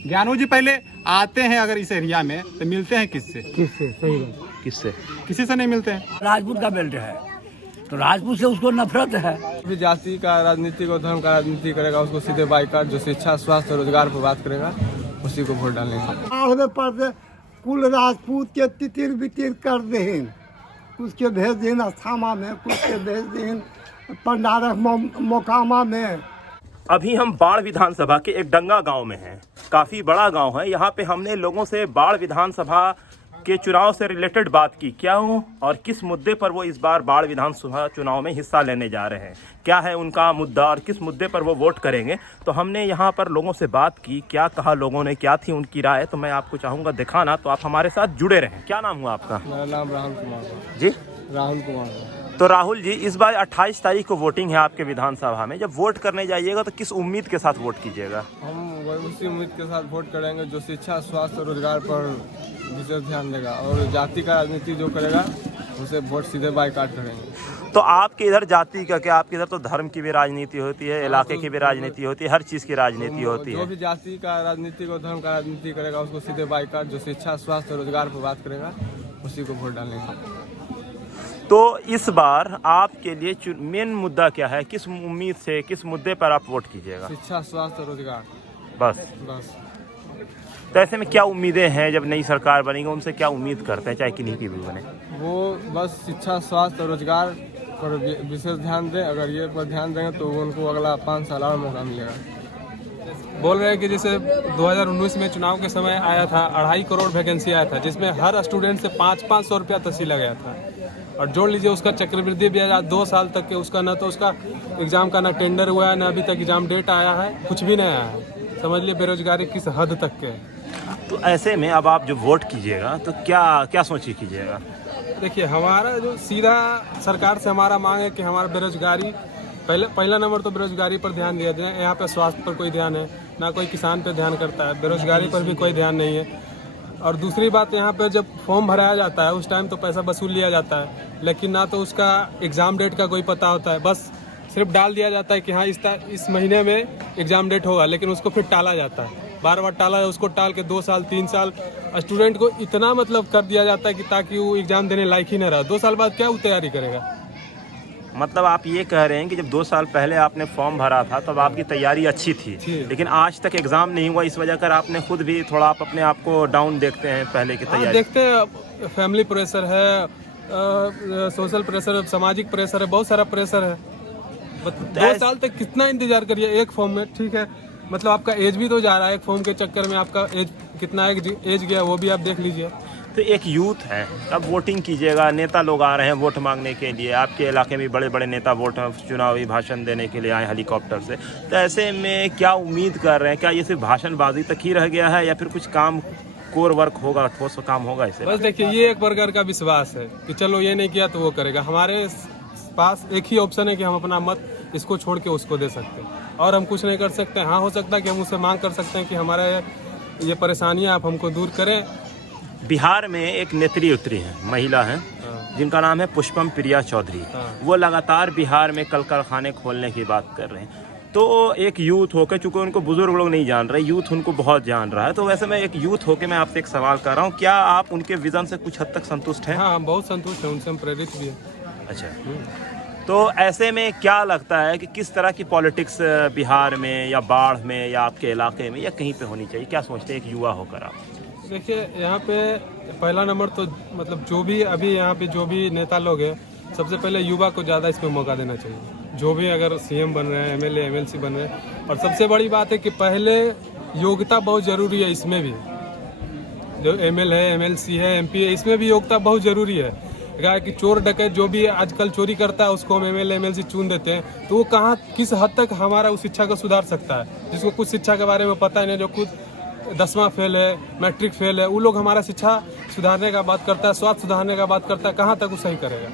ज्ञानू जी पहले आते हैं अगर इस एरिया में तो मिलते हैं किससे? सही बात। किससे? किसी से नहीं मिलते हैं। राजपूत का बेल्ट है तो राजपूत से उसको नफरत है। भी जाति का राजनीति को धर्म का राजनीति करेगा उसको सीधे बाइकाट, जो शिक्षा स्वास्थ्य रोजगार पर बात करेगा उसी को वोट डालने का। पर कुल राजपूत के तितिर बितिर कर दें, कुछ के भेज दें अस्थामा में, कुछ के भेज दें पंडारक मोकामा में। अभी हम बाढ़ विधानसभा के एक डंगा गांव में हैं। काफ़ी बड़ा गांव है। यहाँ पे हमने लोगों से बाढ़ विधानसभा के चुनाव से रिलेटेड बात की, क्या हो और किस मुद्दे पर वो इस बार बाढ़ विधानसभा चुनाव में हिस्सा लेने जा रहे हैं, क्या है उनका मुद्दा और किस मुद्दे पर वो वोट करेंगे। तो हमने यहाँ पर लोगों से बात की, क्या कहा लोगों ने, क्या थी उनकी राय, तो मैं आपको चाहूँगा दिखाना, तो आप हमारे साथ जुड़े रहें। क्या नाम हुआ आपका? मेरा नाम राहुल कुमार जी, राहुल कुमार। तो राहुल जी, इस बार 28 तारीख को वोटिंग है आपके विधानसभा में। जब वोट करने जाइएगा तो किस उम्मीद के साथ वोट कीजिएगा? हम उसी उम्मीद के साथ वोट करेंगे जो शिक्षा स्वास्थ्य और रोजगार पर विशेष ध्यान देगा, और जाति का राजनीति जो करेगा उसे वोट सीधे बाइकाट करेंगे। तो आपके इधर जाति का क्या, आपके इधर तो धर्म की भी राजनीति होती है, इलाके की भी राजनीति होती है, हर चीज़ की राजनीति होती जो है। भी जाति का राजनीति को धर्म का राजनीति करेगा उसको सीधे बाइकाट, जो शिक्षा स्वास्थ्य और रोजगार पर बात करेगा उसी को वोट डालने का। तो इस बार आपके लिए मेन मुद्दा क्या है, किस उम्मीद से, किस मुद्दे पर आप वोट कीजिएगा? शिक्षा स्वास्थ्य और रोजगार बस। तो ऐसे में क्या उम्मीदें हैं, जब नई सरकार बनेगी उनसे क्या उम्मीद करते हैं, चाहे किन्हीं की भी बने? वो बस शिक्षा स्वास्थ्य और रोजगार पर विशेष ध्यान दें। अगर ये पर ध्यान देंगे तो उनको अगला 5 साल और मौका मिलेगा। बोल रहे हैं कि जैसे 2019 में चुनाव के समय आया था 2.5 करोड़ वैकेंसी आया था, जिसमें हर स्टूडेंट से 500 रुपया तहसीला गया था। और जोड़ लीजिए उसका चक्रवृद्धि ब्याज 2 साल तक के उसका, ना तो उसका एग्ज़ाम का ना टेंडर हुआ है, ना अभी तक एग्ज़ाम डेट आया है, कुछ भी नहीं आया है। समझ लिए बेरोजगारी किस हद तक के। तो ऐसे में अब आप जो वोट कीजिएगा तो क्या सोचिए कीजिएगा? देखिए, हमारा जो सीधा सरकार से हमारा मांग है कि हमारा बेरोजगारी, पहला नंबर तो बेरोजगारी पर ध्यान दिया जाए। यहाँ पे स्वास्थ्य पर कोई ध्यान है ना, कोई किसान पे ध्यान करता है, बेरोजगारी पर भी कोई ध्यान नहीं है। और दूसरी बात, यहाँ पे जब फॉर्म भराया जाता है उस टाइम तो पैसा वसूल लिया जाता है, लेकिन ना तो उसका एग्ज़ाम डेट का कोई पता होता है। बस सिर्फ डाल दिया जाता है कि हाँ इस महीने में एग्ज़ाम डेट होगा, लेकिन उसको फिर टाला जाता है, बार बार टाला है। उसको टाल के 2 साल 3 साल स्टूडेंट को इतना मतलब कर दिया जाता है कि ताकि वो एग्ज़ाम देने लायक ही नहीं रहा। 2 साल बाद क्या वो तैयारी करेगा? मतलब आप ये कह रहे हैं कि जब 2 साल पहले आपने फॉर्म भरा था तब आपकी तैयारी अच्छी थी, लेकिन आज तक एग्जाम नहीं हुआ, इस वजह कर आपने खुद भी थोड़ा आप अपने आप को डाउन देखते हैं पहले की तैयारी? देखते हैं, फैमिली प्रेशर है, सोशल प्रेशर है, सामाजिक प्रेशर है, बहुत सारा प्रेशर है। 2 साल तक कितना इंतजार करिए एक फॉर्म में? ठीक है, मतलब आपका एज भी तो जा रहा है एक फॉर्म के चक्कर में, आपका एज कितना एज गया वो भी आप देख लीजिए। तो एक यूथ है, अब वोटिंग कीजिएगा, नेता लोग आ रहे हैं वोट मांगने के लिए, आपके इलाके में बड़े बड़े नेता वोट चुनावी भाषण देने के लिए आए हेलीकॉप्टर से, तो ऐसे में क्या उम्मीद कर रहे हैं? क्या ये सिर्फ भाषणबाजी तक ही रह गया है या फिर कुछ काम कोर वर्क होगा, ठोस काम होगा इसे? बस देखिए, ये एक प्रकार का विश्वास है कि चलो ये नहीं किया तो वो करेगा। हमारे पास एक ही ऑप्शन है कि हम अपना मत इसको छोड़ के उसको दे सकते हैं, और हम कुछ नहीं कर सकते। हाँ, हो सकता है कि हम उससे मांग कर सकते हैं कि हमारे ये परेशानियाँ आप हमको दूर करें। बिहार में एक नेत्री उतरी है, महिला है, जिनका नाम है पुष्पम प्रिया चौधरी। वो लगातार बिहार में कल कारखाने खोलने की बात कर रहे हैं। तो एक यूथ होकर, चूँकि उनको बुजुर्ग लोग नहीं जान रहे, यूथ उनको बहुत जान रहा है, तो वैसे मैं एक यूथ होकर मैं आपसे एक सवाल कर रहा हूँ, क्या आप उनके विजन से कुछ हद तक संतुष्ट हैं? हाँ, हम बहुत संतुष्ट हैं, उनसे हम प्रेरित भी हैं। अच्छा, तो ऐसे में क्या लगता है कि किस तरह की पॉलिटिक्स बिहार में या बाढ़ में या आपके इलाके में या कहीं पे होनी चाहिए? क्या सोचते हैं एक युवा होकर आप? देखिए, यहाँ पे पहला नंबर तो मतलब जो भी अभी यहाँ पे जो भी नेता लोग हैं, सबसे पहले युवा को ज़्यादा इसमें मौका देना चाहिए। जो भी अगर सीएम बन रहे हैं, एमएलए एमएलसी बन रहे हैं, और सबसे बड़ी बात है कि पहले योग्यता बहुत ज़रूरी है। इसमें भी जो एमएल है, एमएलसी है, एमपी है, इसमें भी योग्यता बहुत ज़रूरी है। क्या कि चोर डकैत जो भी आजकल चोरी करता है उसको हम एमएलए एमएलसी चुन देते हैं, तो वो कहाँ किस हद तक हमारा उस शिक्षा को सुधार सकता है? जिसको कुछ शिक्षा के बारे में पता ही नहीं, जो खुद 10वां फेल है, मैट्रिक फेल है, वो लोग हमारा शिक्षा सुधारने का बात करता है, स्वास्थ्य सुधारने का बात करता है, कहाँ तक वो सही करेगा?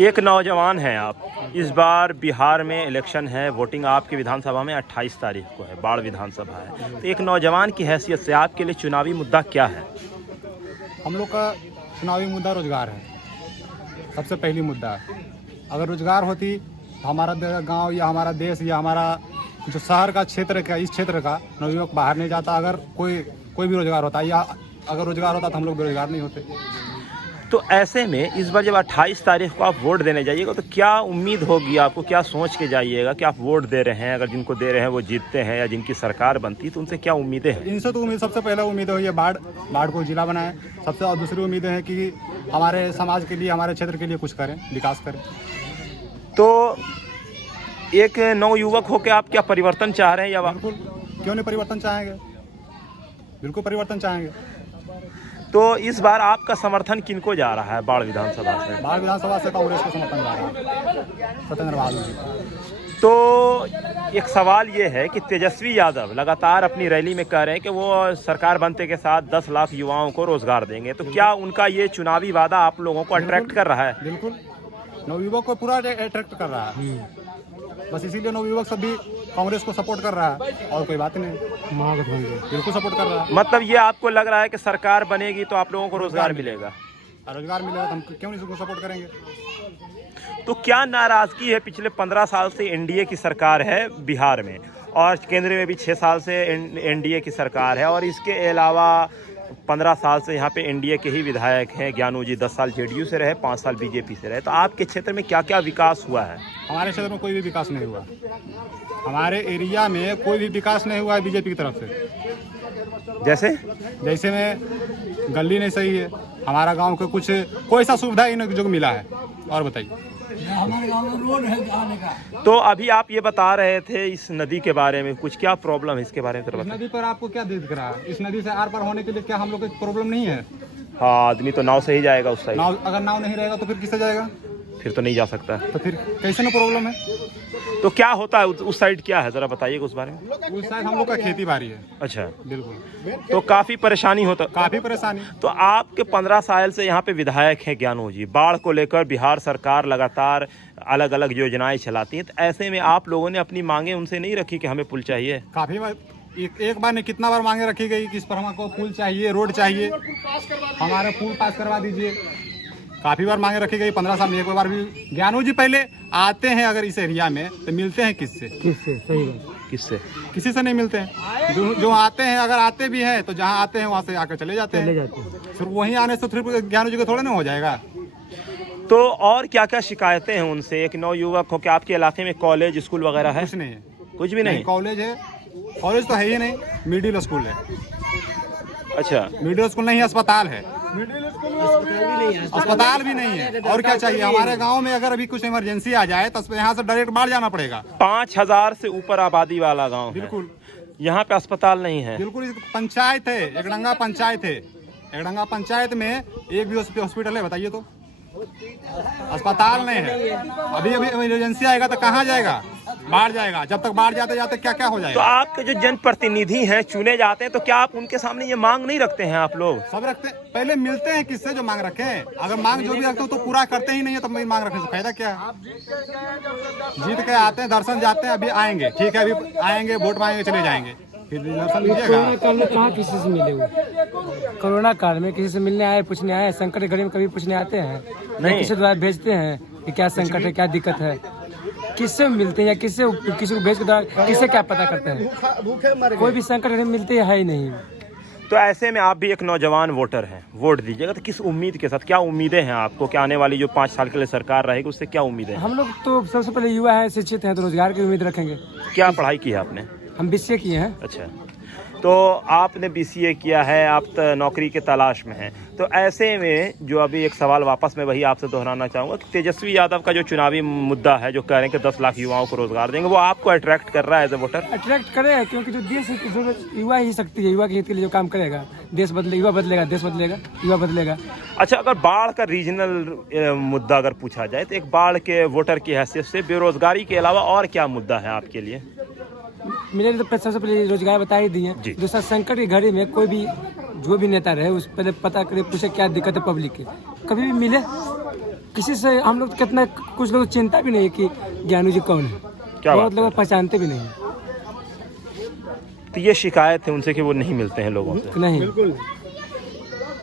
एक नौजवान हैं आप, इस बार बिहार में इलेक्शन है, वोटिंग आपके विधानसभा में 28 तारीख को है, बाढ़ विधानसभा है, तो एक नौजवान की हैसियत से आपके लिए चुनावी मुद्दा क्या है? हम लोग का चुनावी मुद्दा रोजगार है, सबसे पहली मुद्दा है। अगर रोजगार होती तो हमारा गांव या हमारा देश या हमारा जो शहर का क्षेत्र का, इस क्षेत्र का नवयुवक बाहर नहीं जाता। अगर कोई भी रोजगार होता या अगर रोजगार होता तो हम लोग बेरोजगार नहीं होते। तो ऐसे में इस बार जब 28 तारीख को आप वोट देने जाइएगा तो क्या उम्मीद होगी आपको, क्या सोच के जाइएगा कि आप वोट दे रहे हैं, अगर जिनको दे रहे हैं वो जीतते हैं या जिनकी सरकार बनती है तो उनसे क्या उम्मीदें हैं? इनसे तो उम्मीद, सबसे पहले उम्मीद है ये बाढ़ को जिला बनाए। सबसे और दूसरी उम्मीद है कि हमारे समाज के लिए, हमारे क्षेत्र के लिए कुछ करें, विकास करें। तो एक नवयुवक होकर आप क्या परिवर्तन चाह रहे हैं या बिल्कुल, क्यों नहीं परिवर्तन चाहेंगे, बिल्कुल परिवर्तन चाहेंगे। तो इस बार आपका समर्थन किनको जा रहा है बाढ़ विधानसभा से? बाढ़ विधानसभा से कांग्रेस को समर्थन जा रहा है, सत्येंद्र बहादुर जी। तो एक सवाल ये है कि तेजस्वी यादव लगातार अपनी रैली में कह रहे हैं कि वो सरकार बनते के साथ 10 लाख युवाओं को रोजगार देंगे, तो क्या उनका ये चुनावी वादा आप लोगों को अट्रैक्ट कर रहा है? बिल्कुल, नवयुवक को पूरा अट्रैक्ट कर रहा है। बस इसीलिए नवयुवक सब भी कांग्रेस को सपोर्ट कर रहा है और कोई बात नहीं, महागठबंधन बिल्कुल सपोर्ट कर रहा है। मतलब ये आपको लग रहा है कि सरकार बनेगी तो आप लोगों को रोजगार मिलेगा? रोजगार मिलेगा तो हम क्यों नहीं उसको सपोर्ट करेंगे। तो क्या नाराजगी है? पिछले 15 साल से एनडीए की सरकार है बिहार में और केंद्र में भी 6 साल से एनडीए की सरकार है, और इसके अलावा 15 साल से यहाँ पे एनडीए के ही विधायक हैं। ज्ञानू जी 10 साल जेडीयू से रहे, 5 साल बीजेपी से रहे। तो आपके क्षेत्र में क्या क्या विकास हुआ है? हमारे क्षेत्र में कोई भी विकास नहीं हुआ, हमारे एरिया में कोई भी विकास नहीं हुआ है बीजेपी की तरफ से। जैसे में गली नहीं सही है, हमारा गांव के कुछ कोई सा सुविधा ही नहीं जो मिला है। और बताइए, हमारे गांव में रोड है आने का। तो अभी आप ये बता रहे थे इस नदी के बारे में, कुछ क्या प्रॉब्लम है इसके बारे में? इस नदी पर आपको क्या दिख रहा है? इस नदी से आर पार होने के लिए क्या हम लोग को प्रॉब्लम नहीं है? हाँ, आदमी तो नाव से ही जाएगा उस साइड। नाव, अगर नाव नहीं रहेगा तो फिर किससे जाएगा? फिर तो नहीं जा सकता। तो फिर कैसे ना प्रॉब्लम है? तो क्या होता है उस साइड, क्या है जरा बताइए उस बारे में। उस साइड हम लोग का खेती बाड़ी है। अच्छा, बिल्कुल, तो काफी परेशानी होता? काफी परेशानी। तो आपके 15 साल से यहाँ पे विधायक हैं ज्ञानू जी, बाढ़ को लेकर बिहार सरकार लगातार अलग अलग योजनाएं चलाती है, तो ऐसे में आप लोगों ने अपनी मांगे उनसे नहीं रखी कि हमें पुल चाहिए? काफी बार, एक बार नहीं कितना बार मांगे रखी गई कि इस पर हमको पुल चाहिए, रोड चाहिए, हमारा पुल पास करवा दीजिए। काफी बार मांगे रखी गई, 15 साल में एक बार भी। ज्ञानू जी पहले आते हैं अगर इस एरिया में तो मिलते हैं किससे? सही बात, किससे? किसी से नहीं मिलते हैं। जो आते हैं, अगर आते भी हैं तो जहाँ आते हैं वहाँ से आकर चले जाते हैं। फिर वहीं आने से फिर ज्ञानू जी को थोड़ा ना हो जाएगा। तो और क्या क्या शिकायतें हैं उनसे? एक नवयुवक हो, क्या आपके इलाके में कॉलेज स्कूल वगैरह है? कुछ नहीं है, कुछ भी नहीं। कॉलेज है, कॉलेज तो है ही नहीं, मिडिल स्कूल है। अच्छा, मिडिल स्कूल नहीं है, अस्पताल है, अस्पताल भी नहीं है। और क्या चाहिए? हमारे गांव में अगर अभी कुछ इमरजेंसी आ जाए तो यहाँ से डायरेक्ट बाहर जाना पड़ेगा। 5000 से ऊपर आबादी वाला गांव है, बिल्कुल, यहाँ पे अस्पताल नहीं है। बिल्कुल, पंचायत है, एकडंगा पंचायत है, एकडंगा पंचायत में एक भी हॉस्पिटल है? बताइए तो, अस्पताल नहीं है। अभी इमरजेंसी आएगा तो कहाँ जाएगा? बाढ़ जाएगा। जब तक बाढ़ जाते जाते क्या क्या हो तो जाएगा? आपके जो जनप्रतिनिधि हैं चुने जाते हैं, तो क्या आप उनके सामने ये मांग नहीं रखते हैं? आप लोग सब रखते, पहले मिलते हैं किससे जो मांग रखे हैं। अगर मांग जो भी रखते हो तो पूरा करते ही नहीं है, तो मांग रखने से फायदा क्या है? जीत के आते हैं, दर्शन जाते हैं, अभी आएंगे, ठीक है, अभी आएंगे, वोट मांगेंगे, चले जाएंगे, फिर दर्शन लीजिएगा। कहाँ किसी से मिले हुए? कोरोना काल में किसी से मिलने आए, पूछने आए? संकट के घड़ी में कभी पूछने आते हैं? नहीं, किसी द्वारा भेजते हैं कि क्या संकट है, क्या दिक्कत है? किससे मिलते हैं या किसी को भेज के द्वारा किससे क्या पता करते हैं? कोई भी संकट में मिलते है ही नहीं। तो ऐसे में आप भी एक नौजवान वोटर हैं, वोट दीजिएगा, तो किस उम्मीद के साथ, क्या उम्मीदें हैं आपको कि आने वाली जो 5 साल के लिए सरकार रहेगी उससे क्या उम्मीदें हैं? हम लोग तो सबसे पहले युवा है, शिक्षित हैं, तो रोजगार की उम्मीद रखेंगे। क्या पढ़ाई की है आपने? हम बीसीए किए हैं। अच्छा, तो आपने बीसीए किया है, आप नौकरी के तलाश में हैं, तो ऐसे में जो अभी एक सवाल वापस मैं वही आपसे दोहराना चाहूँगा कि तेजस्वी यादव का जो चुनावी मुद्दा है, जो कह रहे हैं कि 10 लाख युवाओं को रोजगार देंगे, वो आपको अट्रैक्ट कर रहा है एज ए वोटर? अट्रैक्ट करेगा, क्योंकि जो देश की जरूरत युवा ही शक्ति है। युवा के हित के लिए जो काम करेगा, देश बदलेगा, युवा बदलेगा, देश बदलेगा, युवा बदलेगा। अच्छा, अगर बाढ़ का रीजनल मुद्दा अगर पूछा जाए तो एक बाढ़ के वोटर की हैसियत से बेरोजगारी के अलावा और क्या मुद्दा है आपके लिए? मेरे लिए तो सबसे पहले रोजगार बता ही दिए। दूसरा, संकट की घड़ी में कोई भी जो भी नेता रहे उस पहले पता करे, पूछे क्या दिक्कत है पब्लिक की। कभी भी मिले किसी से, हम लोग कितना, कुछ लोग चिंता भी नहीं है कि ज्ञानू जी कौन है, बहुत लोग पहचानते भी नहीं है। तो ये शिकायत है उनसे कि वो नहीं मिलते हैं लोगों से? नहीं।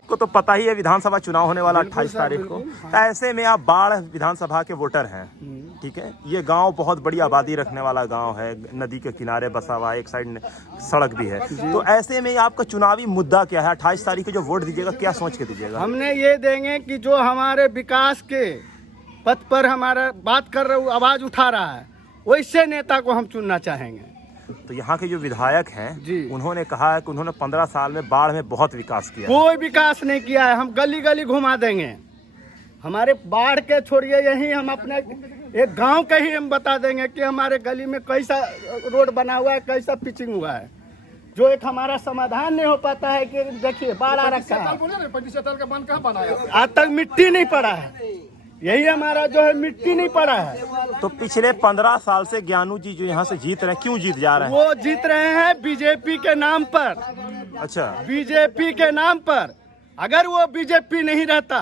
आपको तो पता ही है विधानसभा चुनाव होने वाला 28 तारीख को। तो ऐसे में आप बाढ़ विधानसभा के वोटर हैं, ठीक है। ये गांव बहुत बड़ी आबादी रखने वाला गांव है, नदी के किनारे बसा हुआ है, एक साइड सड़क भी है। तो ऐसे में आपका चुनावी मुद्दा क्या है? 28 तारीख को जो वोट दीजिएगा क्या सोच के दीजिएगा? हमने ये देंगे कि जो हमारे विकास के पथ पर हमारा बात कर रहा, आवाज उठा रहा है, वैसे नेता को हम चुनना चाहेंगे। तो यहाँ के जो विधायक हैं जी, उन्होंने कहा है कि उन्होंने 15 साल में बाढ़ में बहुत विकास किया। कोई विकास नहीं किया है। हम गली गली घुमा देंगे। हमारे बाढ़ के छोड़िए, यही हम अपने एक गांव का ही हम बता देंगे कि हमारे गली में कैसा रोड बना हुआ है, कैसा पिचिंग हुआ है। जो एक हमारा समाधान नहीं हो पाता है कि देखिए बाढ़ आ रखा है, आज तक मिट्टी नहीं पड़ा है। यही हमारा जो है मिट्टी नहीं पड़ा है। तो पिछले 15 साल से ज्ञानू जी जो यहाँ से जीत रहे हैं, क्यों जीत जा रहे हैं? वो जीत रहे हैं बीजेपी के नाम पर। अच्छा, बीजेपी के नाम पर। अगर वो बीजेपी नहीं रहता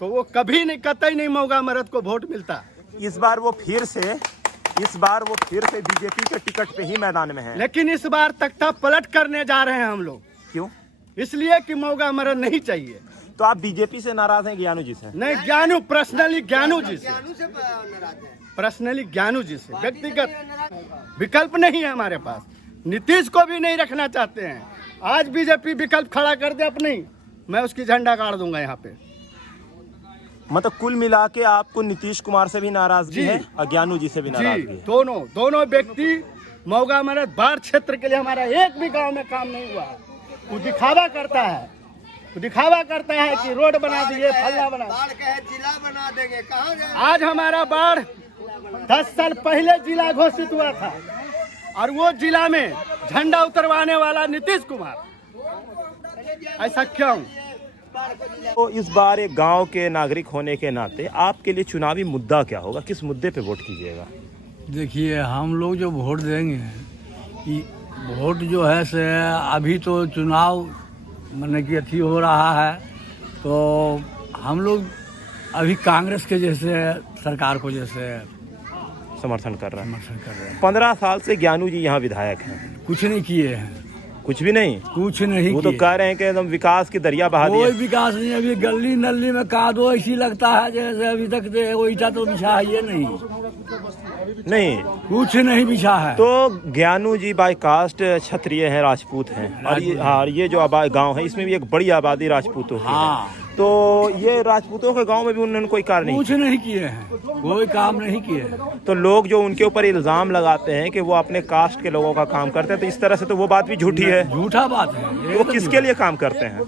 तो वो कभी नहीं, कतई नहीं मौगा मरद को वोट मिलता। इस बार वो फिर से बीजेपी के टिकट पे ही मैदान में है। लेकिन इस बार तख्ता पलट करने जा रहे हैं हम लोग। क्यों? इसलिए कि मौगा मरद नहीं चाहिए। तो आप बीजेपी से नाराज हैं ज्ञानू जी से? नहीं, ज्ञानू पर्सनली ज्ञानू जी से, पर्सनली ज्ञानू जी से। व्यक्तिगत विकल्प नहीं है हमारे पास। नीतीश को भी नहीं रखना चाहते हैं। आज बीजेपी विकल्प खड़ा कर दे अपनी, मैं उसकी झंडा गाड़ दूंगा यहाँ पे। मतलब कुल मिला के आपको नीतीश कुमार से भी नाराजगी है और ज्ञानू जी से भी नाराजगी है? दोनों व्यक्ति मौगा मरद बाढ़ क्षेत्र के लिए हमारा एक भी गांव में काम नहीं हुआ। वो दिखावा करता है, कि रोड बना दिए, फल्ला बना, जिला बना देंगे। कहाँ आज हमारा बाढ़ 10 साल पहले जिला घोषित हुआ था और वो जिला में झंडा उतरवाने वाला नीतीश कुमार। ऐसा क्यों? तो इस बार एक गांव के नागरिक होने के नाते आपके लिए चुनावी मुद्दा क्या होगा? किस मुद्दे पे वोट कीजिएगा? देखिए, हम लोग जो वोट देंगे, वोट जो है से अभी तो चुनाव माने कि अथी हो रहा है, तो हम लोग अभी कांग्रेस के जैसे सरकार को जैसे समर्थन कर रहे हैं। 15 साल से ज्ञानू जी यहाँ विधायक हैं, कुछ नहीं किए हैं। कुछ भी नहीं? कुछ नहीं। वो तो कह रहे हैं कि एकदम विकास की दरिया बहा दिया। कोई विकास नहीं। अभी गली नली में कादो ऐसी लगता है जैसे अभी तक वो ईटा तो बिछा है नहीं, कुछ नहीं बिछा है। तो ज्ञानू जी बाय कास्ट क्षत्रिय हैं, राजपूत हैं, और ये जो गांव है इसमें भी एक बड़ी आबादी राजपूतों की है। तो ये राजपूतों के गांव में भी उन्होंने कोई कार्य नहीं, कुछ नहीं किए हैं, कोई काम नहीं किए। तो लोग जो उनके ऊपर इल्जाम लगाते हैं कि वो अपने कास्ट के लोगों का काम करते हैं, तो इस तरह से तो वो बात भी झूठी है। झूठा बात है। वो किसके लिए काम करते हैं?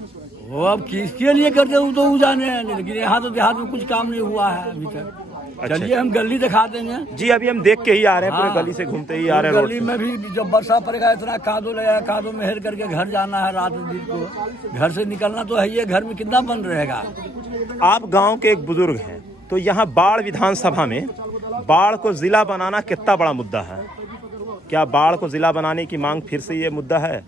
वो अब किसके लिए करते हैं तो वो जाने हैं, लेकिन यहाँ तो देहात में कुछ काम नहीं हुआ है अभी तक। चलिए हम गली दिखा देंगे। जी, अभी हम देख के ही आ रहे हैं, पूरे गली से घूमते ही आ रहे हैं। गली में भी जब बरसात पड़ेगा इतना कादो लगेगा, कादो में हेर करके घर जाना है, रात दिन को घर से निकलना तो है। ये घर में कितना बन रहेगा। आप गांव के एक बुजुर्ग हैं, तो यहाँ बाढ़ विधानसभा में बाढ़ को जिला बनाना कितना बड़ा मुद्दा है? क्या बाढ़ को जिला बनाने की मांग फिर से ये मुद्दा है?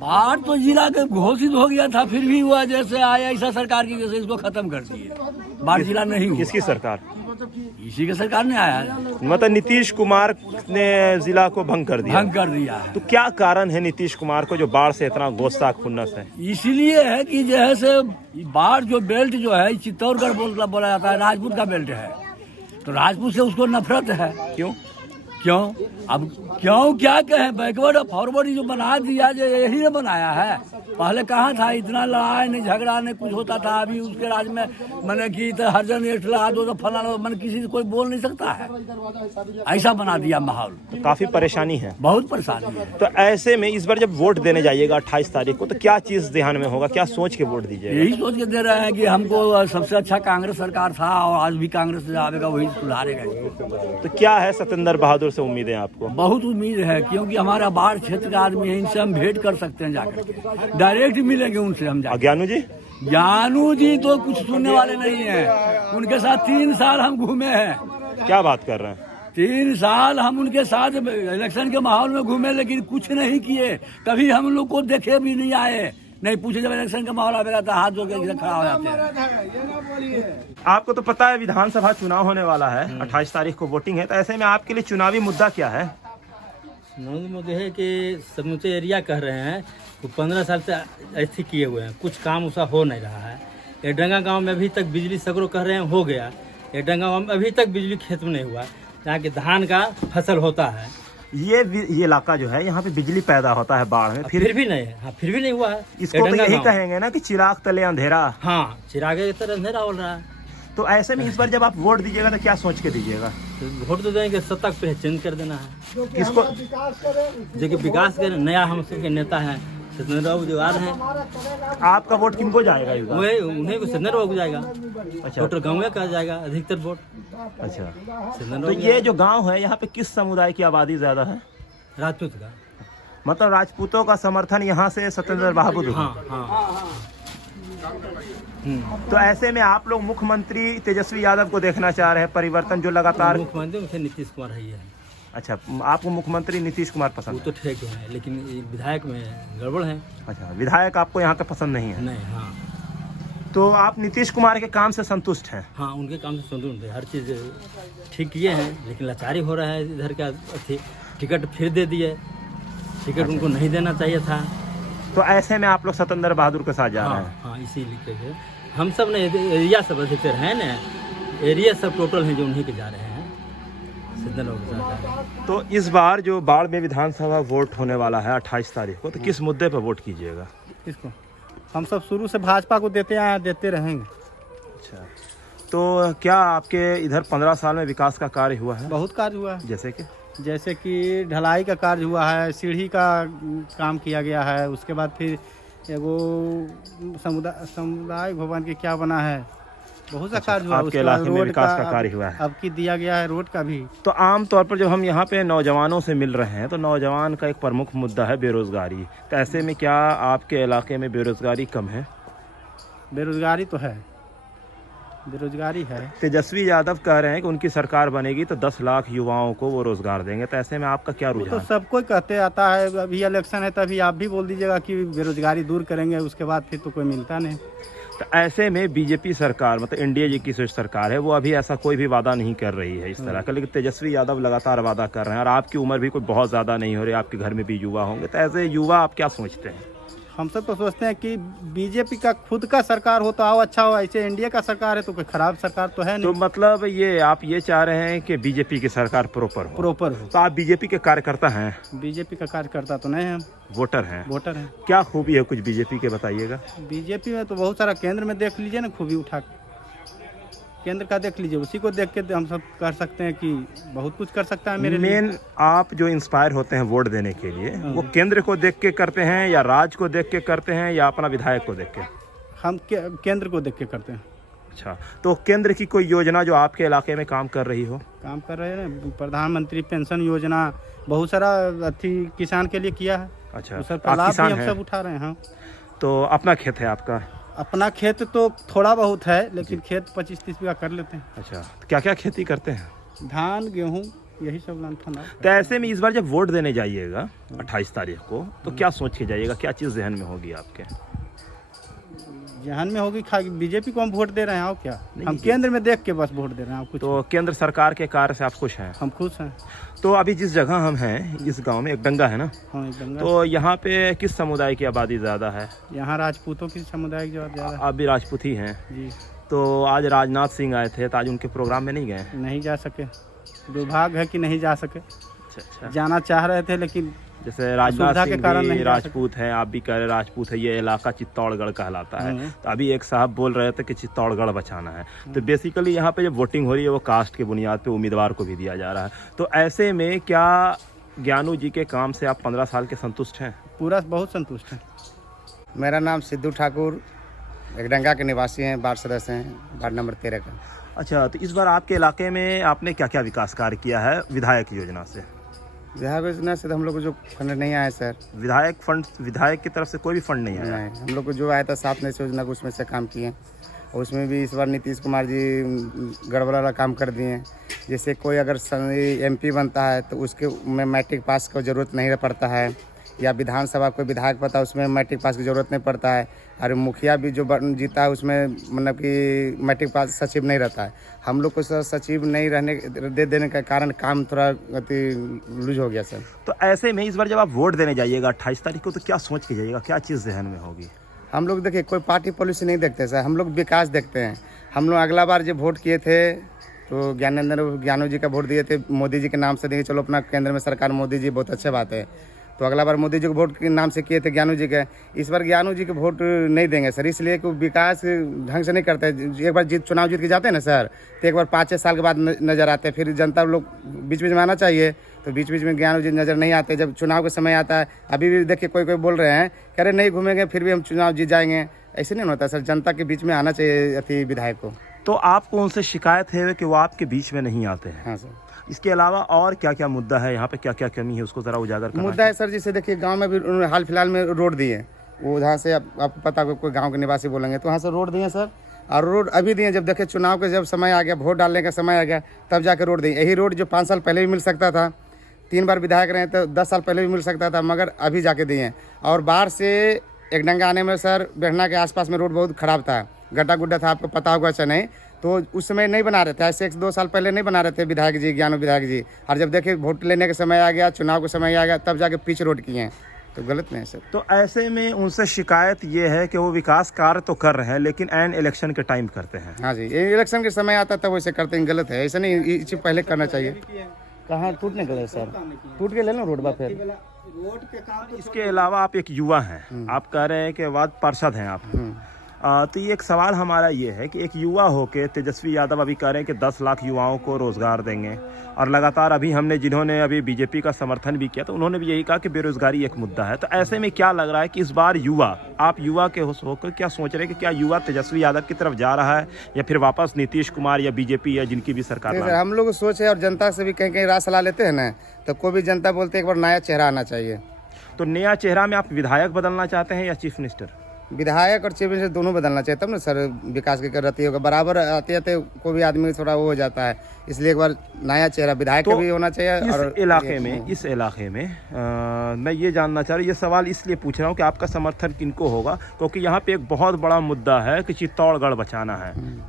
बाढ़ तो जिला के घोषित हो गया था, फिर भी हुआ जैसे आया ऐसा सरकार की जैसे इसको खत्म कर दिए। बाढ़ जिला नहीं हुआ। किसकी सरकार? इसी के सरकार ने आया। मतलब नीतीश कुमार ने जिला को भंग कर दिया है। तो क्या कारण है नीतीश कुमार को जो बाढ़ से इतना गुस्सा खुन्नस है? इसीलिए है कि जैसे बाढ़ जो बेल्ट जो है चित्तौड़गढ़ बोला जाता है, राजपूत का बेल्ट है, तो राजपूत से उसको नफरत है। क्यों? अब क्यों क्या कहें, बैकवर्ड और फॉरवर्ड जो बना दिया, जो यही ने बनाया है। पहले कहाँ था इतना लड़ाई नहीं झगड़ा नहीं कुछ होता था। अभी उसके राज में मैंने की तो हर जन एक लड़ा दो तो फलाना, मन किसी से कोई बोल नहीं सकता है। ऐसा बना दिया माहौल। तो काफी परेशानी है, बहुत परेशानी है। तो ऐसे में इस बार जब वोट देने जाइएगा 28 तारीख को, तो क्या चीज ध्यान में होगा, क्या सोच के वोट दीजिएगा? यही सोच के दे रहे हैं कि हमको सबसे अच्छा कांग्रेस सरकार था और आज भी कांग्रेस से आवेगा, वही सुधारेगा। तो क्या है सत्येंद्र बहादुर से उम्मीद है आपको? बहुत उम्मीद है, क्योंकि हमारा बाढ़ क्षेत्र का आदमी है, इनसे हम भेंट कर सकते हैं, जाकर के डायरेक्ट मिलेंगे उनसे हम जाकर। ज्ञानू जी तो कुछ सुनने वाले नहीं है। उनके साथ 3 साल हम घूमे हैं। क्या बात कर रहे हैं? 3 साल हम उनके साथ इलेक्शन के माहौल में घूमे, लेकिन कुछ नहीं किए। कभी हम लोग को देखे भी नहीं आए, नहीं पूछे। जब इलेक्शन का माहौल आएगा तो हाथ जोड़ के खड़ा हो जाते हैं। आपको तो पता है विधानसभा चुनाव होने वाला है, 28 तारीख को वोटिंग है, तो ऐसे में आपके लिए चुनावी मुद्दा क्या है? मुद्दे है कि समूचे एरिया कह रहे हैं वो 15 साल से ऐसे किए हुए हैं, कुछ काम उसका हो नहीं रहा है। ये डंगा गांव में अभी तक बिजली सगरों कह रहे हैं हो गया, ये डंगा गांव में अभी तक बिजली खेत में नहीं हुआ, जहाँ कि धान का फसल होता है। ये इलाका जो है यहाँ पे बिजली पैदा होता है बाढ़ में, फिर भी नहीं है। हाँ, फिर भी नहीं हुआ है। इसको तो यही कहेंगे ना कि चिराग तले अंधेरा। हाँ, चिरागे की तरह अंधेरा हो रहा है। तो ऐसे में इस बार जब आप वोट दीजिएगा तो क्या सोच के दीजिएगा? तो वोट तो देंगे, सत्ता पे चेंज कर देना है। किसको? जो कि विकास के नया हम सबके नेता हैं, सत्येंद्र बाबू जो आ रहे हैं। आपका वोट किनको जाएगा इस बार? वही उन्हें को सत्येंद्र बाबू को जाएगा। अच्छा, वोटर गाँव का जाएगा अधिकतर वोट। अच्छा, सत्येंद्र तो बाबू ये जो गांव है यहाँ पे किस समुदाय की आबादी ज्यादा है? राजपूत का। मतलब राजपूतों का समर्थन यहाँ से सत्येंद्र बाबू को। हाँ हाँ। तो ऐसे में आप लोग मुख्यमंत्री तेजस्वी यादव को देखना चाह रहे हैं, परिवर्तन जो लगातार। मुख्यमंत्री मुझे नीतीश कुमार ही है। अच्छा, आपको मुख्यमंत्री नीतीश कुमार पसंद वो है? तो ठीक है, लेकिन विधायक में गड़बड़ है। अच्छा, विधायक आपको यहाँ का पसंद नहीं है? नहीं। हाँ, तो आप नीतीश कुमार के काम से संतुष्ट हैं? हाँ, उनके काम से संतुष्ट है, हर चीज़ ठीक किए हैं, लेकिन लाचारी हो रहा है इधर का। टिकट फिर दे दिए, टिकट उनको नहीं देना चाहिए था। तो ऐसे में आप लोग सत्येंद्र बहादुर के साथ जा रहे हैं? हाँ, इसीलिए हम सब ने एरिया सब अधिकतर हैं ना, एरिया सब टोटल हैं जो उन्हीं के जा रहे हैं, सत्येंद्र बाबू के साथ जा रहे हैं। तो इस बार जो बाढ़ में विधानसभा वोट होने वाला है 28 तारीख को, तो किस मुद्दे पर वोट कीजिएगा? इसको हम सब शुरू से भाजपा को देते आए, देते रहेंगे। अच्छा, तो क्या आपके इधर 15 साल में विकास का कार्य हुआ है? बहुत कार्य हुआ है, जैसे कि ढलाई का कार्य हुआ है, सीढ़ी का काम किया गया है, उसके बाद फिर एगो समुदाय भवन के क्या बना है, बहुत सा कार्य हुआ। आपके इलाके में विकास का कार्य हुआ है? अब की दिया गया है रोड का भी। तो आम तौर पर जब हम यहाँ पे नौजवानों से मिल रहे हैं तो नौजवान का एक प्रमुख मुद्दा है बेरोजगारी। तो ऐसे में क्या आपके इलाके में बेरोजगारी कम है? बेरोजगारी तो है, बेरोजगारी है। तेजस्वी यादव कह रहे हैं कि उनकी सरकार बनेगी तो 10 लाख युवाओं को वो रोजगार देंगे। तो ऐसे में आपका क्या रुझान? तो सब कोई कहते आता है, अभी इलेक्शन है तभी आप भी बोल दीजिएगा कि बेरोजगारी दूर करेंगे, उसके बाद फिर तो कोई मिलता नहीं। तो ऐसे में बीजेपी सरकार, मतलब एनडीए जी की जो सरकार है, वो अभी ऐसा कोई भी वादा नहीं कर रही है इस तरह का, लेकिन तेजस्वी यादव लगातार वादा कर रहे हैं। और आपकी उम्र भी कोई बहुत ज़्यादा नहीं हो रही, आपके घर में भी युवा होंगे। तो ऐसे युवा आप क्या सोचते हैं? हम सब तो सोचते हैं कि बीजेपी का खुद का सरकार हो तो आओ अच्छा हो, ऐसे एनडीए का सरकार है तो कोई खराब सरकार तो है नहीं। तो मतलब ये आप ये चाह रहे हैं कि बीजेपी की सरकार प्रॉपर हो? हो। तो आप बीजेपी के कार्यकर्ता हैं? बीजेपी का कार्यकर्ता तो नहीं है, वोटर हैं। वोटर हैं। क्या खूबी है कुछ बीजेपी के बताइएगा? बीजेपी में तो बहुत सारा, केंद्र में देख लीजिए ना खूबी उठा, केंद्र का देख लीजिए, उसी को देख के हम सब कर सकते हैं कि बहुत कुछ कर सकता है। मेरे मेन आप जो इंस्पायर होते हैं वोट देने के लिए, वो केंद्र को देख के करते हैं या राज्य को देख के करते हैं या अपना विधायक को देख के? हम केंद्र को देख के करते हैं। अच्छा, तो केंद्र की कोई योजना जो आपके इलाके में काम कर रही हो? काम कर रहे हैं ना, प्रधानमंत्री पेंशन योजना, बहुत सारा किसान के लिए किया है। अच्छा, उसका लाभ भी हम सब उठा रहे हैं। तो अपना खेत है आपका? अपना खेत तो थोड़ा बहुत है, लेकिन खेत 25-30 बीघा कर लेते हैं। अच्छा, तो क्या क्या खेती करते हैं? धान, गेहूँ, यही सब लान। तो ऐसे में इस बार जब वोट देने जाइएगा 28 तारीख को, तो क्या सोच के जाइएगा? क्या चीज़ जहन में होगी आपके? जहन में होगी बीजेपी को हम वोट दे रहे हैं। और क्या, हम केंद्र में देख के बस वोट दे रहे हैं। कुछ तो केंद्र सरकार के कार्य से आप खुश हैं? हम खुश हैं। तो अभी जिस जगह हम हैं, इस गांव में एक डंगा है ना? हाँ, एक डंगा। तो यहाँ पे किस समुदाय की आबादी ज़्यादा है? यहाँ राजपूतों की समुदाय ज़्यादा है। आप भी राजपूत ही हैं जी। तो आज राजनाथ सिंह आए थे, तो आज उनके प्रोग्राम में नहीं गए? नहीं जा सके, दुर्भाग्य है कि नहीं जा सके। अच्छा, जाना चाह रहे थे, लेकिन जैसे राजनाथ के सिंह कारण भी नहीं राजपूत हैं, आप भी कह रहे राजपूत है, ये इलाका चित्तौड़गढ़ कहलाता है। तो अभी एक साहब बोल रहे थे कि चित्तौड़गढ़ बचाना है। तो बेसिकली यहाँ पे जब वोटिंग हो रही है वो कास्ट के बुनियाद पे उम्मीदवार को भी दिया जा रहा है। तो ऐसे में क्या ज्ञानू जी के काम से आप 15 साल के संतुष्ट हैं? पूरा बहुत संतुष्ट हैं। मेरा नाम सिद्धू ठाकुर, एक डंगा के निवासी हैं, वार्ड सदस्य हैं, वार्ड नंबर 13 का। अच्छा, तो इस बार आपके इलाके में आपने क्या क्या विकास कार्य किया है विधायक योजना से? विधायक योजना से तो हम लोग को जो फंड नहीं आया सर। विधायक की तरफ से कोई भी फंड नहीं आया? नहीं, हम लोग को जो आया था 7 नई योजना को उसमें से काम किए, और उसमें भी इस बार नीतीश कुमार जी गड़बड़ वाला काम कर दिए हैं। जैसे कोई अगर MP बनता है तो उसके में मैट्रिक पास का ज़रूरत नहीं पड़ता है, या विधानसभा कोई विधायक पता है उसमें मैट्रिक पास की ज़रूरत नहीं पड़ता है। और मुखिया भी जो जीता है उसमें मतलब कि मैट्रिक पास सचिव नहीं रहता है। हम लोग को सर सचिव नहीं दे देने का कारण काम थोड़ा लूज हो गया सर। तो ऐसे में इस बार जब आप वोट देने जाइएगा 28 तारीख को, तो क्या सोच के जाइएगा, क्या चीज़ जहन में होगी? हम लोग देखिए कोई पार्टी पॉलिसी नहीं देखते सर, हम लोग विकास देखते हैं। हम लोग अगला बार जब वोट किए थे तो ज्ञानू जी का वोट दिए थे मोदी जी के नाम से, देखिए चलो अपना केंद्र में सरकार मोदी जी, बहुत अच्छी बात है। तो अगला बार मोदी जी को वोट के नाम से किए थे ज्ञानू जी के, इस बार ज्ञानू जी के वोट नहीं देंगे सर, इसलिए कि विकास ढंग से नहीं करते। एक बार चुनाव जीत के जाते हैं ना सर, तो एक बार 5-6 साल के बाद नज़र आते हैं, फिर जनता लोग बीच बीच में आना चाहिए, तो बीच बीच में ज्ञानू जी नज़र नहीं आते। जब चुनाव का समय आता है, अभी भी देखिए कोई बोल रहे हैं कह रहे नहीं घूमेंगे फिर भी हम चुनाव जीत जाएंगे, ऐसे नहीं होता सर। जनता के बीच में आना चाहिए अति विधायक को। तो आपको उनसे शिकायत है कि वो आपके बीच में नहीं आते हैं? हाँ सर। इसके अलावा और क्या क्या मुद्दा है यहाँ पे, क्या क्या कमी है, उसको ज़रा उजागर करना। मुद्दा है सर, जैसे देखिए गांव में भी उन्होंने हाल फिलहाल में रोड दिए, वो जहाँ से आपको पता हो कोई गांव के निवासी बोलेंगे तो वहाँ से रोड दिए सर। और रोड अभी दिए, जब देखे चुनाव के जब समय आ गया, वोट डालने का समय आ गया, तब जाकर रोड दिए। यही रोड जो 5 साल पहले भी मिल सकता था, 3 बार विधायक रहे तो 10 साल पहले भी मिल सकता था, मगर अभी जाके दिए। और बाहर से एक डंगा आने में सर बेहना के आसपास में रोड बहुत ख़राब था, गड्ढा गुड्ढा था, आपको पता होगा अच्छा नहीं, तो उस समय नहीं बना रहे थे, ऐसे 1-2 साल पहले नहीं बना रहे थे विधायक जी, ज्ञानू विधायक जी। और जब देखे वोट लेने का समय आ गया, चुनाव का समय आ गया, तब जाके पिच रोड किए हैं, तो गलत नहीं है सर। तो ऐसे में उनसे शिकायत ये है कि वो विकास कार्य तो कर रहे हैं लेकिन एन इलेक्शन के टाइम करते हैं। हाँ जी, ये इलेक्शन के समय आता तब वैसे करते हैं, गलत है, ऐसा नहीं, ये चीज़ पहले करना चाहिए। कहाँ टूटने गए सर, टूट के ले लो रोड फिर रोड के काम। इसके अलावा आप एक युवा हैं, आप कह रहे हैं कि वार्ड पार्षद हैं आप, तो ये एक सवाल हमारा ये है कि एक युवा होके तेजस्वी यादव अभी कह रहे हैं कि 10 लाख युवाओं को रोज़गार देंगे, और लगातार अभी हमने जिन्होंने अभी बीजेपी का समर्थन भी किया तो उन्होंने भी यही कहा कि बेरोज़गारी एक मुद्दा है। तो ऐसे में क्या लग रहा है कि इस बार आप युवा के होकर क्या सोच रहे हैं कि क्या युवा तेजस्वी यादव की तरफ जा रहा है या फिर वापस नीतीश कुमार या बीजेपी या जिनकी भी सरकार? हम लोग सोच है और जनता से भी कहीं कहीं राय सलाह लेते हैं ना, तो कोई भी जनता बोलते हैं एक बार नया चेहरा आना चाहिए। तो नया चेहरा में आप विधायक बदलना चाहते हैं या चीफ मिनिस्टर? विधायक और चीफ मिनिस्टर दोनों बदलना चाहिए, तब ना सर विकास की करती होगा। बराबर आते आते कोई भी आदमी थोड़ा वो हो जाता है, इसलिए एक बार नया चेहरा विधायक तो भी होना चाहिए। और इस इलाके में मैं ये जानना चाह रहा हूँ, ये सवाल इसलिए पूछ रहा हूँ कि आपका समर्थन किनको होगा, क्योंकि यहाँ पे एक बहुत बड़ा मुद्दा है कि चित्तौड़गढ़ बचाना है।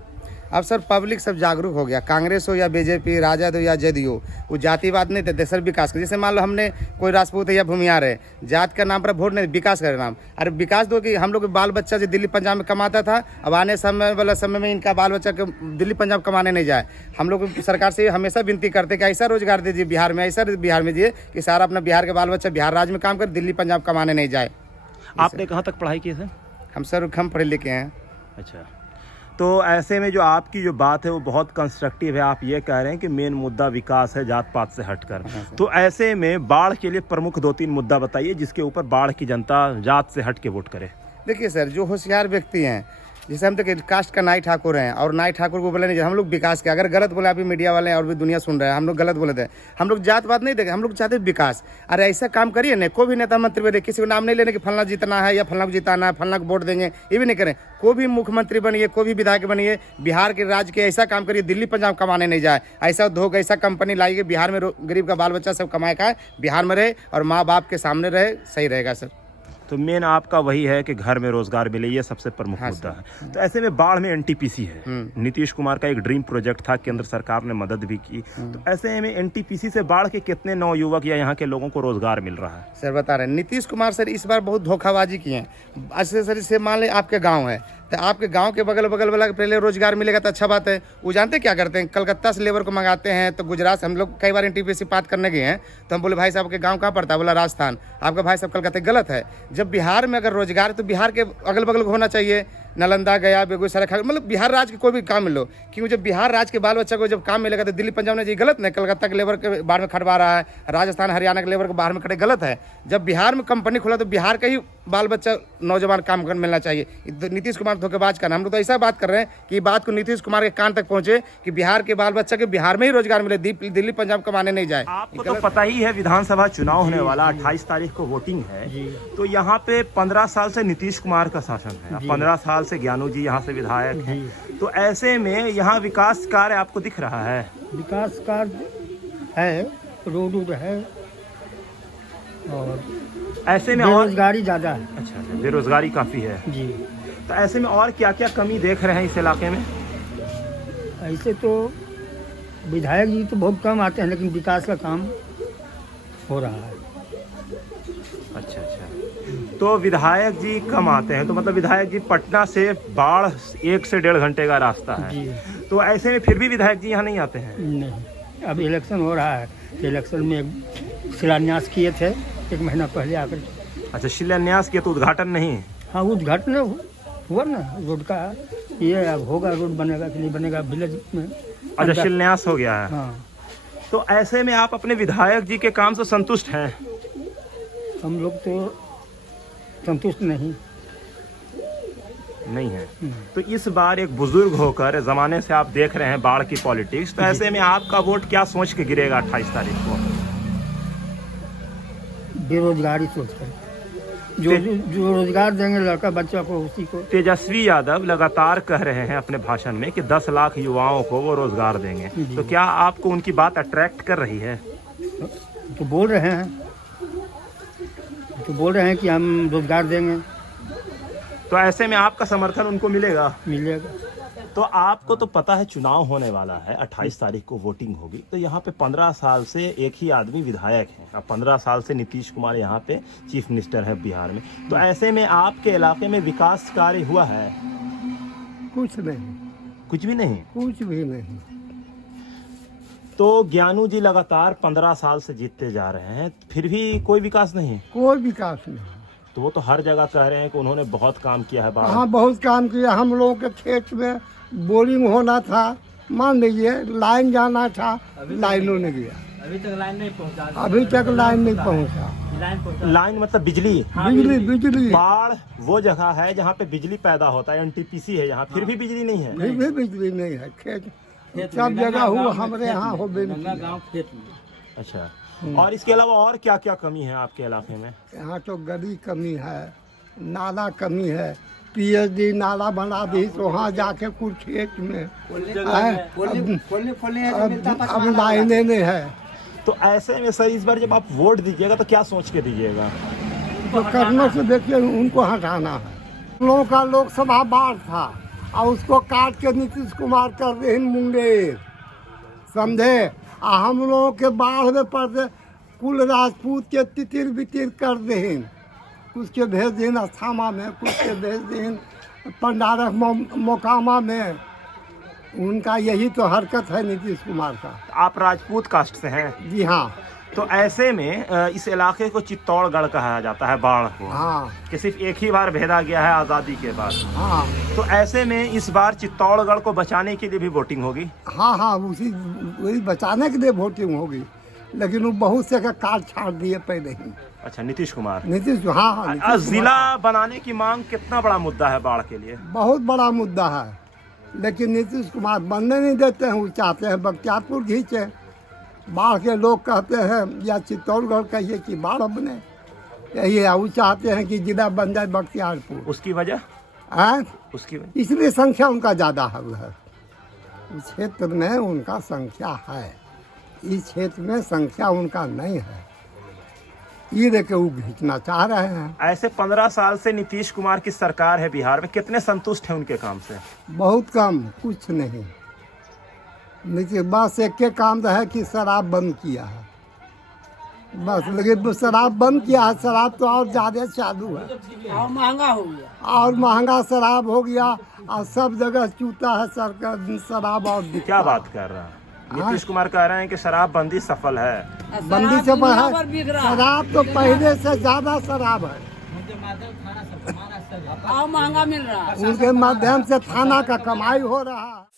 अब सर पब्लिक सब जागरूक हो गया, कांग्रेस हो या बीजेपी, राजद हो या जदयू, वो जातिवाद नहीं देते सर, विकास का। जैसे मान लो हमने कोई राजपूत है या भूमियार है, जात का नाम पर वोट नहीं, विकास का नाम। अरे विकास दो कि हम लोग बाल बच्चा जो दिल्ली पंजाब में कमाता था, अब आने समय वाला समय में इनका बाल बच्चा दिल्ली पंजाब कमाने नहीं जाए। हम लोग सरकार से हमेशा विनती करते कि ऐसा रोजगार दीजिए बिहार में, ऐसा बिहार में दिए कि सारा अपना बिहार के बाल बच्चा बिहार राज्य में काम कर, दिल्ली पंजाब कमाने नहीं जाए। आपने कहाँ तक पढ़ाई की सर? हम सर कम पढ़े लिखे हैं। अच्छा, तो ऐसे में जो आपकी जो बात है वो बहुत कंस्ट्रक्टिव है। आप ये कह रहे हैं कि मेन मुद्दा विकास है, जात पात से हटकर। तो ऐसे में बाढ़ के लिए प्रमुख 2-3 मुद्दा बताइए जिसके ऊपर बाढ़ की जनता जात से हट के वोट करे। देखिए सर, जो होशियार व्यक्ति हैं, जैसे हम देखिए कास्ट का नाई ठाकुर हैं, और नाई ठाकुर को बोले नहीं, हम लोग विकास के, अगर गलत बोले अभी मीडिया वाले और भी दुनिया सुन रहे हैं, हम लोग गलत बोले थे, हम लोग जात बात नहीं देखे, हम लोग चाहते विकास। अरे ऐसा काम करिए ना, कोई भी नेता मंत्री बने, किसी को नाम नहीं लेने कि फलना जीतना है या फलना को जिताना है, फलना को वोट देंगे, ये भी नहीं करें। कोई भी मुख्यमंत्री बनिए, कोई भी विधायक बनिए, बिहार के राज्य के ऐसा काम करिए दिल्ली पंजाब कमाने नहीं जाए, ऐसा उद्योग ऐसा कंपनी लाइए बिहार में गरीब का बाल बच्चा सब कमाए खाए, बिहार में रहे और माँ बाप के सामने रहे, सही रहेगा सर। तो मेन आपका वही है कि घर में रोजगार मिले, ये सबसे प्रमुख मुद्दा है। तो ऐसे में बाढ़ में एनटीपीसी है, नीतीश कुमार का एक ड्रीम प्रोजेक्ट था, केंद्र सरकार ने मदद भी की। तो ऐसे में एनटीपीसी से बाढ़ के कितने नवयुवक या यहाँ के लोगों को रोजगार मिल रहा है? सर बता रहे हैं, नीतीश कुमार सर इस बार बहुत धोखाबाजी की है। ऐसे सर इसे मान लें आपके गाँव है, तो आपके गांव के बगल वाला के पहले रोजगार मिलेगा तो अच्छा बात है। वो जानते क्या करते हैं, कलकत्ता से लेबर को मंगाते हैं। तो गुजरात से हम लोग कई बार एनटीपीसी बात करने गए हैं, तो हम बोले भाई साहब के गांव कहाँ पड़ता है, बोला राजस्थान। आपका भाई साहब कलकत्ता, गलत है। जब बिहार में अगर रोजगार है तो बिहार के अगल बगल होना चाहिए, नालंदा गया, बेगूसराय, मतलब बिहार राज्य के कोई भी काम मिलो, क्योंकि जब बिहार राज्य के बाल बच्चा को जब काम मिलेगा तो दिल्ली पंजाब ने जी गलत नहीं, कलकत्ता के लेबर के बाहर में खटवा रहा है, राजस्थान हरियाणा के लेबर को बाहर में खड़े, गलत है। जब बिहार में कंपनी खुला तो बिहार का ही बाल बच्चा नौजवान काम कर मिलना चाहिए। नीतीश कुमार धोखेबाज का, हम लोग तो ऐसा बात कर रहे हैं कि बात को नीतीश कुमार के कान तक पहुंचे कि बिहार के बाल बच्चा के बिहार में ही रोजगार मिले, दिल्ली पंजाब कमाने नहीं जाए। आपको तो पता ही है विधानसभा चुनाव होने वाला, 28 तारीख को वोटिंग है। तो यहाँ पे 15 साल से नीतीश कुमार का शासन है, 15 साल से ज्ञानू जी यहाँ से विधायक हैं। तो ऐसे में यहाँ विकास कार्य आपको दिख रहा है? विकास कार्य है, रोड है और ऐसे में और बेरोजगारी ज़्यादा है। अच्छा, बेरोजगारी काफ़ी है। जी, तो ऐसे में और क्या क्या कमी देख रहे हैं इस इलाके में? ऐसे तो विधायक जी तो बहुत कम आते हैं, लेकिन विकास का काम हो रहा है। अच्छा अच्छा, तो विधायक जी कम आते हैं, तो मतलब विधायक जी पटना से बाढ़ 1 से 1.5 घंटे का रास्ता है। जी, तो ऐसे में फिर भी विधायक जी यहाँ नहीं आते हैं? नहीं, अब इलेक्शन हो रहा है, तो इलेक्शन में शिलान्यास किए थे 1 महीना पहले आकर। अच्छा, शिलान्यास किया तो उद्घाटन नहीं? हाँ, उद्घाटन हुआ ना रोड का, ये अब होगा, रोड बनेगा कि नहीं बनेगा विलेज में। अच्छा, शिलान्यास हो गया है। हाँ, तो ऐसे में आप अपने विधायक जी के काम से संतुष्ट हैं? हम लोग तो संतुष्ट नहीं है। तो इस बार एक बुजुर्ग होकर ज़माने से आप देख रहे हैं बाढ़ की पॉलिटिक्स, तो ऐसे में आपका वोट क्या सोच के गिरेगा 28 तारीख को? बेरोजगारी सोचकर, जो रोजगार देंगे लड़का बच्चा को, उसी को। तेजस्वी यादव लगातार कह रहे हैं अपने भाषण में कि 10 लाख युवाओं को वो रोजगार देंगे, तो क्या आपको उनकी बात अट्रैक्ट कर रही है? तो बोल रहे हैं कि हम रोजगार देंगे। तो ऐसे में आपका समर्थन उनको मिलेगा? मिलेगा। तो आपको तो पता है चुनाव होने वाला है, 28 तारीख को वोटिंग होगी, तो यहाँ पे 15 साल से एक ही आदमी विधायक हैं। अब 15 साल से नीतीश कुमार यहाँ पे चीफ मिनिस्टर है बिहार में, तो ऐसे में आपके इलाके में विकास कार्य हुआ है? कुछ नहीं, कुछ भी नहीं? कुछ भी नहीं। तो ज्ञानू जी लगातार 15 साल से जीतते जा रहे हैं, फिर भी कोई विकास नहीं? कोई विकास नहीं। तो वो तो हर जगह कह रहे हैं कि उन्होंने बहुत काम किया है। हाँ, बहुत काम किया। हम लोगों के खेत में बोरिंग होना था, मान लीजिए लाइन जाना था, लाइनों ने गया, अभी तक लाइन नहीं पहुंचा। लाइन मतलब बिजली? बिजली बाढ़ वो जगह है जहाँ पे बिजली पैदा होता है, NTPC है यहाँ, फिर भी बिजली नहीं है। फिर भी बिजली नहीं है। खेत सब जगह हुआ, हमारे यहाँ हो गाँव खेत में। अच्छा, और इसके अलावा और क्या क्या कमी है आपके इलाके में? यहाँ तो गली कमी है, नाला कमी है। PhD नाला बना दी तो वहाँ जाके कुछ खेत में अब लाइने नहीं है। तो ऐसे में सर इस बार जब आप वोट दीजिएगा तो क्या सोच के दीजिएगा? तो कर्नों से देखिए उनको हटाना है। हम लोगों का लोकसभा बाढ़ था और उसको काट के नीतीश कुमार कर रहे हैं मुंगेर, समझे। हम लोगों के बाढ़ में पड़ते कुल राजपूत के तितिर बितिर कर दें, कुछ के भेज दें अस्थामा में, कुछ के भेज दें पंडारक मोकामा में। उनका यही तो हरकत है नीतीश कुमार का। आप राजपूत कास्ट से हैं? जी हाँ। तो ऐसे में इस इलाके को चित्तौड़गढ़ कहा जाता है बाढ़ को। हाँ, कि सिर्फ एक ही बार भेजा गया है आज़ादी के बाद। हाँ, तो ऐसे में इस बार चित्तौड़गढ़ को बचाने के लिए भी वोटिंग होगी? हाँ, हाँ, वही बचाने के लिए वोटिंग होगी, लेकिन वो बहुत से का काट छाड़ दिए पहले ही। अच्छा, नीतीश कुमार? हाँ, जिला बनाने की मांग कितना बड़ा मुद्दा है बाढ़ के लिए? बहुत बड़ा मुद्दा है, लेकिन नीतीश कुमार बनने नहीं देते हैं। वो चाहते हैं बख्तियारपुर घींचे। बाढ़ के लोग कहते हैं या चित्तौड़गढ़ कहिए कि बाढ़ बने, यही है। वो चाहते हैं कि जिला बन जाए बख्तियारपुर। उसकी वजह? उसकी वजह इसलिए संख्या उनका ज़्यादा है उधर। इस क्षेत्र में उनका संख्या है, इस क्षेत्र में संख्या उनका नहीं है। ये देखे वो खींचना चाह रहे हैं। ऐसे 15 साल से नीतीश कुमार की सरकार है बिहार में, कितने संतुष्ट हैं उनके काम से? बहुत कम, कुछ नहीं। नीतीश बस एक काम है कि शराब बंद किया है बस, लेकिन शराब बंद किया है, शराब तो और ज़्यादा चालू है और महंगा हो गया, और महंगा शराब हो गया, और सब जगह चूता है सरकार शराब। और क्या बात कर रहा है नीतीश कुमार? कह रहे हैं कि शराब बंदी सफल है। बंदी से शराब तो पहले से ज़्यादा शराब है, और महंगा मिल रहा है। उनके माध्यम से थाना का कमाई हो रहा है।